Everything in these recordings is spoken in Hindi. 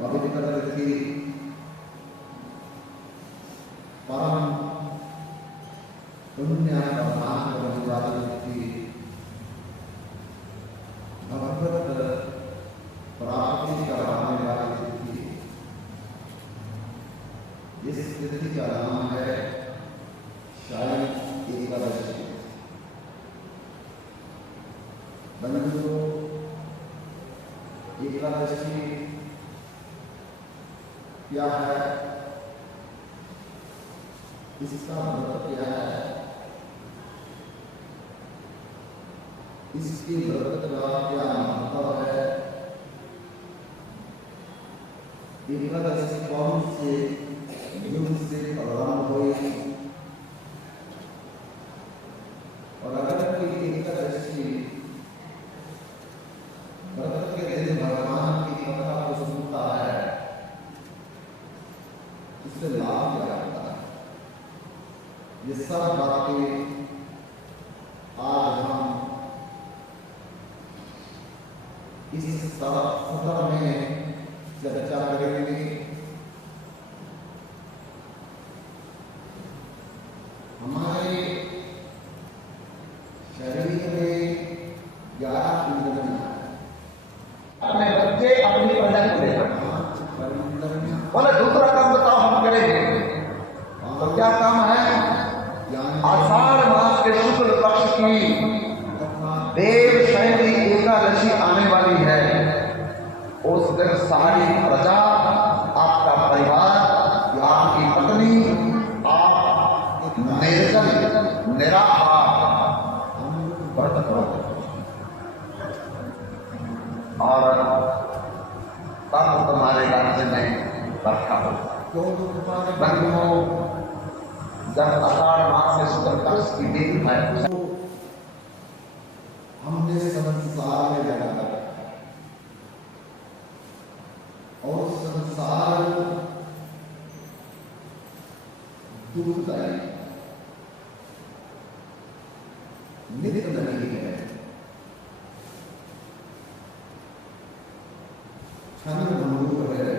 पवित्र तिथि परम पुण्य प्रधान होने वाली तिथि भगवत प्राप्ति कराने वाली तिथि। इस तिथि का नाम है शायद एकादशी। बंधुओं, एकादशी क्या है, इसका व्रत क्या है, इसके व्रत का क्या महत्व है, एकादशी कौन से युग से प्रारंभ हुई, और अगर कोई एकादशी व्रत के दिन भगवान की कथा को सुनता है, इससे लाभ क्या होता है, ये सब बातें आज हम इस सत्र में चर्चा करेंगे। हमारे शरीर में 11 इंद्रियां हैं। अपने बच्चे अपनी पढ़ाई करें, बोले दूसरा काम बताओ हम करेंगे। तो क्या काम है? आषाढ़ मास के शुक्ल पक्ष की देव शयनी एकादशी आने वाली है। उस दिन सारी प्रजा, आपका परिवार, आपकी पत्नी, आप निर्जल निराहार व्रत करो और तब तुम्हारे राज्य में बरखा हो। बंधुओं, जब आषाढ़ मास में शुक्ल पक्ष की दिन है, हमने संसार में लगाया और संसार दुखदायी नित्य नहीं है। क्षण भंगुर है।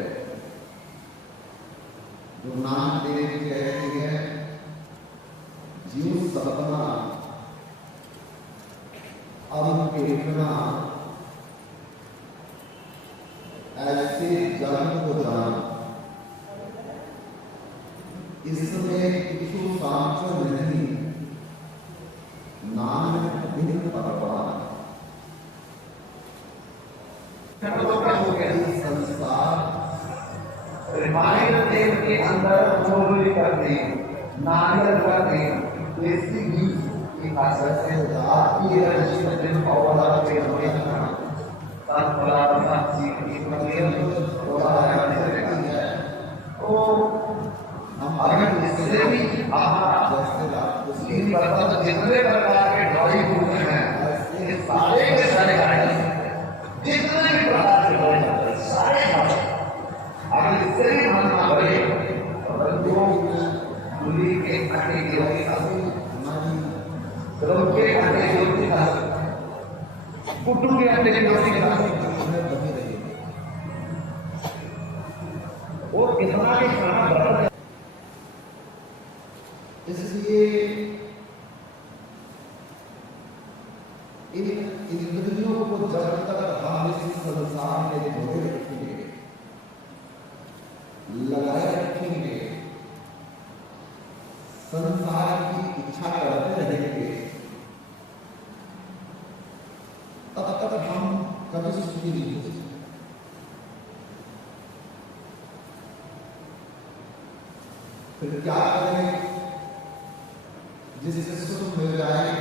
गुरु नानक देव कहते हैं, जीव सपना अब देखना ऐसे जन्म को जान, इसमें किछु सांचो नहीं, नानक बिन परवान। संसार रिमाइंडर देव के अंदर चोरी करते, नारियल करते, देसी घी की खासियत से आपकी रजी में दिन पावला पे होने का सात बड़ा साक्षी की मंदिर थोड़ा है। तो अगर इससे भी आप तीन बर्तन जितने प्रकार के ड्राई फ्रूट हैं, ये सारे के सारे खाएंगे, जितने भी प्रकार के ड्राई फ्रूट सारे खाएंगे। अगर इससे भी मन ना भरे तो दूरी के आटे की रोटी खा के आटे की रोटी खा कुट्टू के आटे की रोटी खा वो कितना भी खाना बराबर है। इसलिए इन इंद्रियों को जब तक हम इस संसार में धोए रखेंगे, लगाए रखेंगे, संसार की इच्छा करते रहेंगे, तब तक हम कभी सुखी नहीं हो सकते। फिर क्या करें जिससे सुख मिल जाए?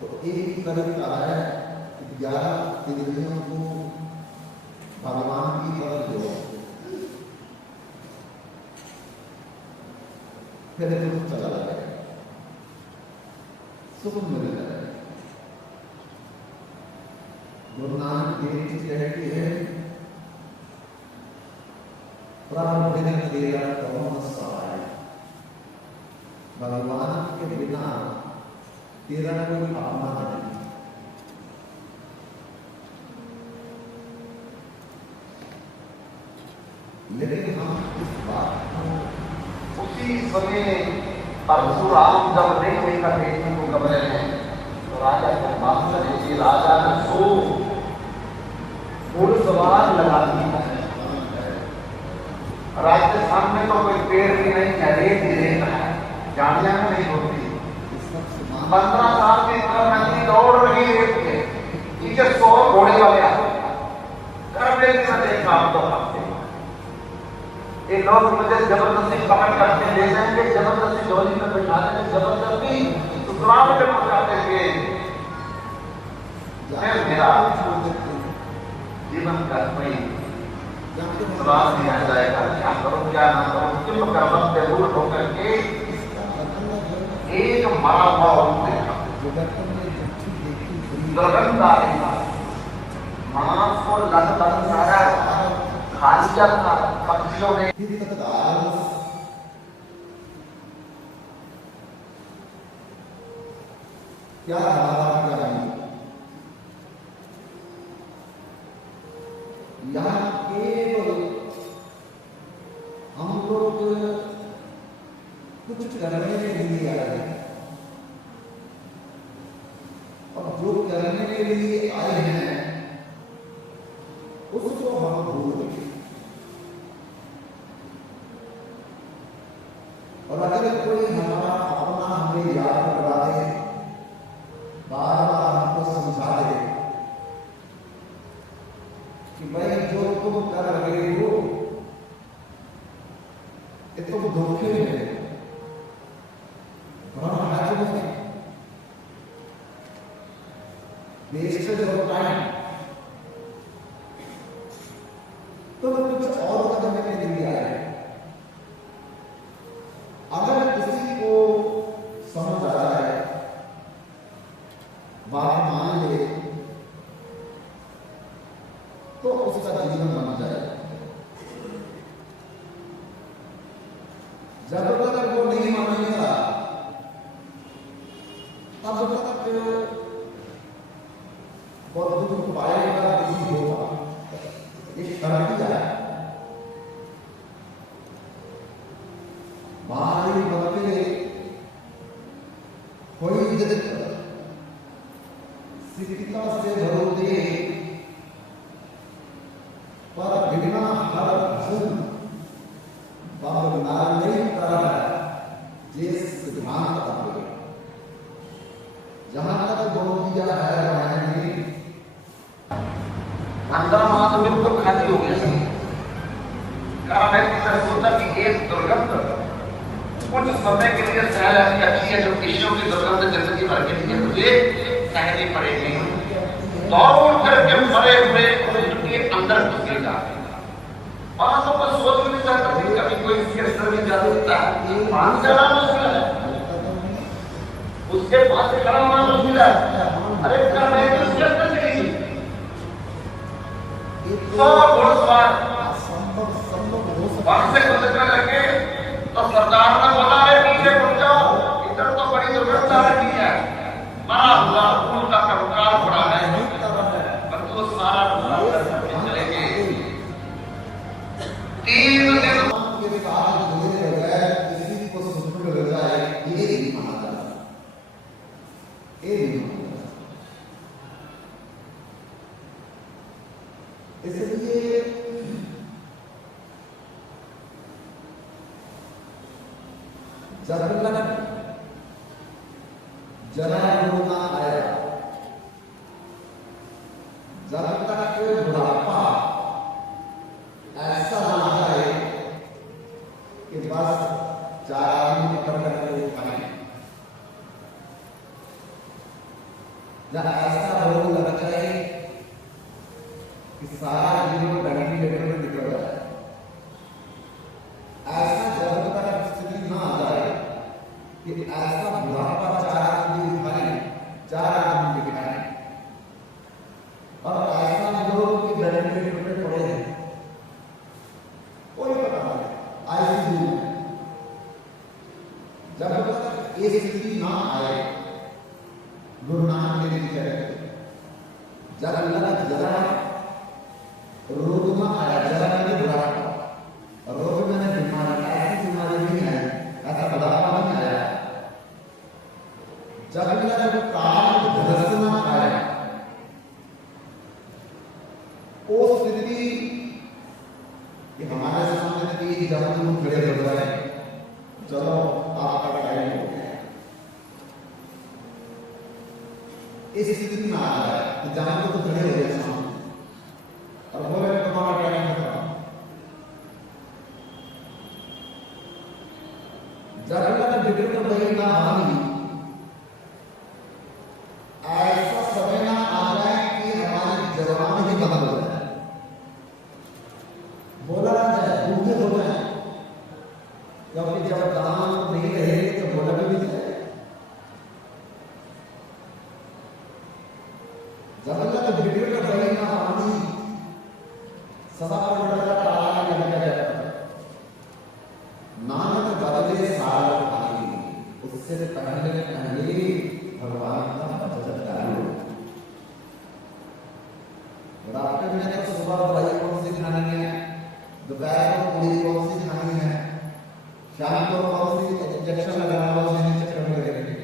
तो एक तरीका है, 11 इंद्रियों को भगवान की तरफ जोड़ो, फिर दुख चला जाएगा, सुख मिल जाएगा। गुरु नानक देव जी कहते हैं, प्रभु बिन तेरा कौन सहाय, भगवान के बिना तेरा कोई अपना नहीं। लेकिन हम इस बात को उसी समय परशुराम जब नहीं देखा देखने को घबरे हैं तो राजा के बात करे कि राजा ने सो घुड़सवार लगा दिया है। राजस्थान में तो कोई पेड़ भी नहीं है, रेत ही रेत है, झाड़ियां नहीं होती। 15 साल की नदी दौड़ रही रेत के पीछे 100 घोड़े वाले आते कर लेते हैं काम तो करते। ये लोग मुझे जबरदस्ती पकड़ करके ले जाएंगे, जबरदस्ती डोली में बैठा देंगे, जबरदस्ती ससुराल में पहुंचा देंगे। फिर मेरा जीवन का कोई सवाल नहीं आ जाएगा, क्या करो क्या ना करो। किम कर्म से दूर होकर के एक मरा हुआ रूप देखा, दुर्गंध आ रही, मांस को लग सारा खालिया था। पक्षियों ने क्या यहाँ केवल हम लोग कुछ करने के लिए आए हैं, और जो करने के लिए आए हैं उसको हम भूल गए। और अगर कोई हमारा अपना हमें याद करा दे, बार बार हमको समझा दे कि भाई जो तुम कर रहे हो ये तुम धोखे में wasted your time, तो कुछ और करने के लिए आए। अगर किसी को समझ आ जाए, बात मान ले, तो उसका जीवन बन जाए। जब तक वो नहीं मानेगा तब तक बहुत दुख पाएगा, नहीं होगा। एक शर्त है, बाहरी बदले कोई शिक्षिता से भरोगे पर बिना हर भूल बाबा नहीं कर जिस सिद्धांत अपने जहां तक बोल दिया है अंदर मां बिल्कुल खाली हो गया। कारण है कि सोचा कि एक दुर्गंध कुछ समय के लिए सह लेनी अच्छी है, जो किशियों की दुर्गंध जिंदगी भर के लिए मुझे सहनी पड़ेगी। दौड़ करके मरे हुए उनके अंदर घुस गया। और तो कुछ सोच नहीं सकता कि कभी कोई इसके अंदर भी जा सकता है। पांच चला मुश्किल है, उसके पास से खड़ा होना मुश्किल है। अरे कर रहे हैं उसके अंदर चली घुड़सवार वहां से गुजरने लगे तो सरदार ने बोला है पीछे घुस जाओ, इधर तो बड़ी दुर्घटना रही है, मरा हुआ फूल का कंकाल पड़ा है। पर तो सारा चले गए। 3 दिन के बाद किसी को सुन लग जाए, ये नहीं माना जाता, ये नहीं। इसलिए जब तक जरा रोना आया, जब तक बुढ़ापा ऐसा ना जाए कि बस 4 आदमी पकड़ करके खाए, जब ऐसा रोग लग जाए कि सारा जीवन वेंटिलेटर में निकल जाए, ऐसा जब तक स्थिति ना आ जाए कि ऐसा बुढ़ापा 4 आदमी उठाए, 4 आदमी दिखाए, और ऐसा लोग कि वेंटिलेटर में पड़े हैं, कोई पता नहीं आईसीयू में, जब तक ये स्थिति ना आए, गुरु नानक देव जी कहते जब लग जरा रोग में आया, जरा नहीं बुढ़ापा और वो भी मैंने बीमारी, ऐसी बीमारी नहीं है, ऐसा बुढ़ापा नहीं आया जब मेरा जो काल धरसना आया, वो स्थिति कि हमारे सामने तीन जवान खड़े हो गए, चलो आपका टाइम हो गया। इस स्थिति में आ रहा है कि जवान तो खड़े हो गए सामने और बोले तुम्हारा टाइम है। जब तक विक्रम भाई ना बनी, ऐसा समय ना आ जाए कि हमारी जवान ही बंद हो जाए, बोला ना जाए, भूखे हो जाए, क्योंकि जब जवान नहीं रहेगी तो बोला भी नहीं जाए। जब तक विक्रम भाई ना बनी, सदा पर टाला नहीं लगा जाता। नानक बदले साल आई, उससे पहले पहले भगवान का भजन करो। डॉक्टर ने तो सुबह दवाई कौन सी खानी है, दोपहर को पूरी कौन सी खानी है, शाम को कौन सी इंजेक्शन लगाना है, उसे चक्कर में लगेंगे।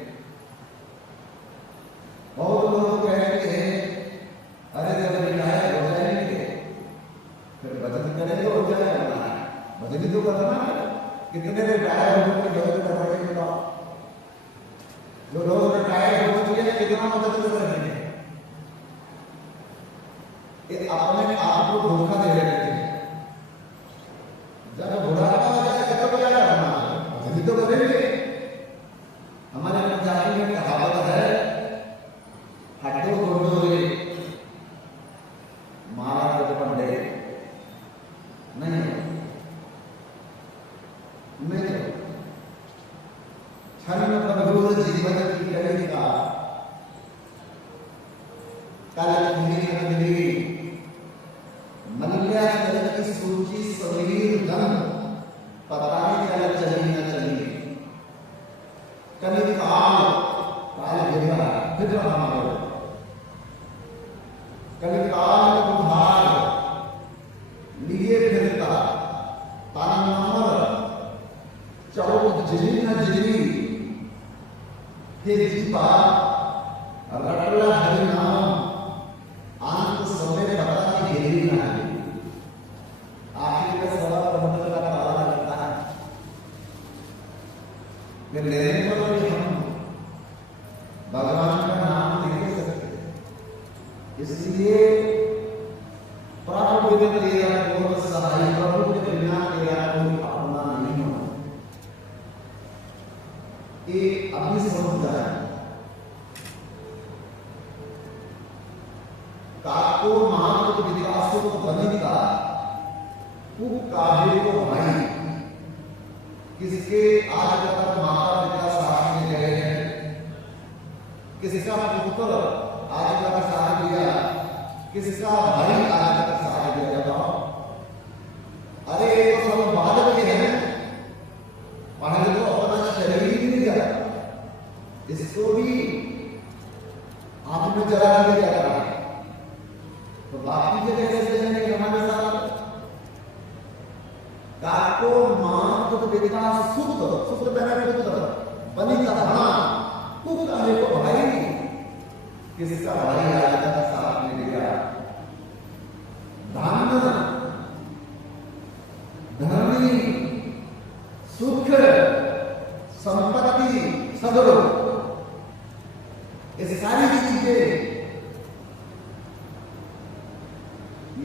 बहुत लोग कहते हैं अरे जब रिटायर हो जाएंगे फिर भजन करेंगे, हो जाएगा, भजन ही तो करना है। कितने रिटायर हो गए भजन कर रहे हैं, बताओ। जो लोग रिटायर हो चुके हैं कितना मदद कर रहे हैं, ये अपने आप को धोखा दे रहे हैं। जब बुढ़ापा हो जाएगा तो क्या करना, भजन तो करेंगे। हमारे पंजाबी में कहावत है, हटो गोडोरे मारा तो पंडे नहीं क्षण प्रभु जीवन की करेगा कल मिली मल्ल्या जगत की सूची समीर धन पता नहीं कल चली न चली। कभी काल गिरा फिर हमारे कभी काल बुधार लिए फिरता तान नंबर चौक जिली न जिली फिर जीपा रटला हरि नाम आंत समय पता की घेरी ना है। आखिर में सवा प्रबंधन का पाला लगता है। वे लेने पर भी हम भगवान का नाम नहीं ले सकते, इसलिए प्रभु ने तेरा कोई सहाय, प्रभु के बिना तेरा कोई अपना नहीं हो। ये अभी समझ जाए, काको मान को विकास को बनेगा वो काहे को भाई, किसके आज तक माता पिता साथ में गए हैं, किसका पुत्र आज तक साथ दिया, किसका भाई आज तक साथ दिया, बताओ। अरे ये तो सब बाद के हैं, पहले तो अपना शरीर ही नहीं जाता, इसको भी आप में जरा नहीं जा रहा है, तो बाकी के कैसे जाएंगे हमारे साथ। काको मान को बेटा सुत सुत बना पुत्र बनी का धना पुत्र है को भाई, किसका भाई आज तक साथ में गया। धन धनी सुख संपत्ति सदरो ये सारी चीजें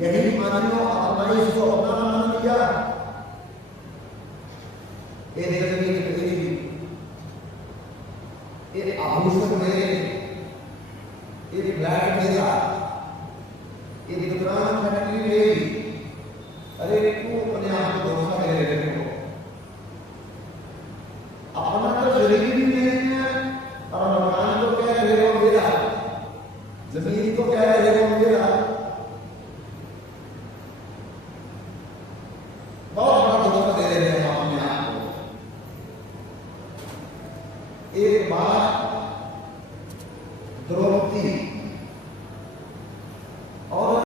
यही मानियो अपना इसको अपना मान लिया। एक आभूषण में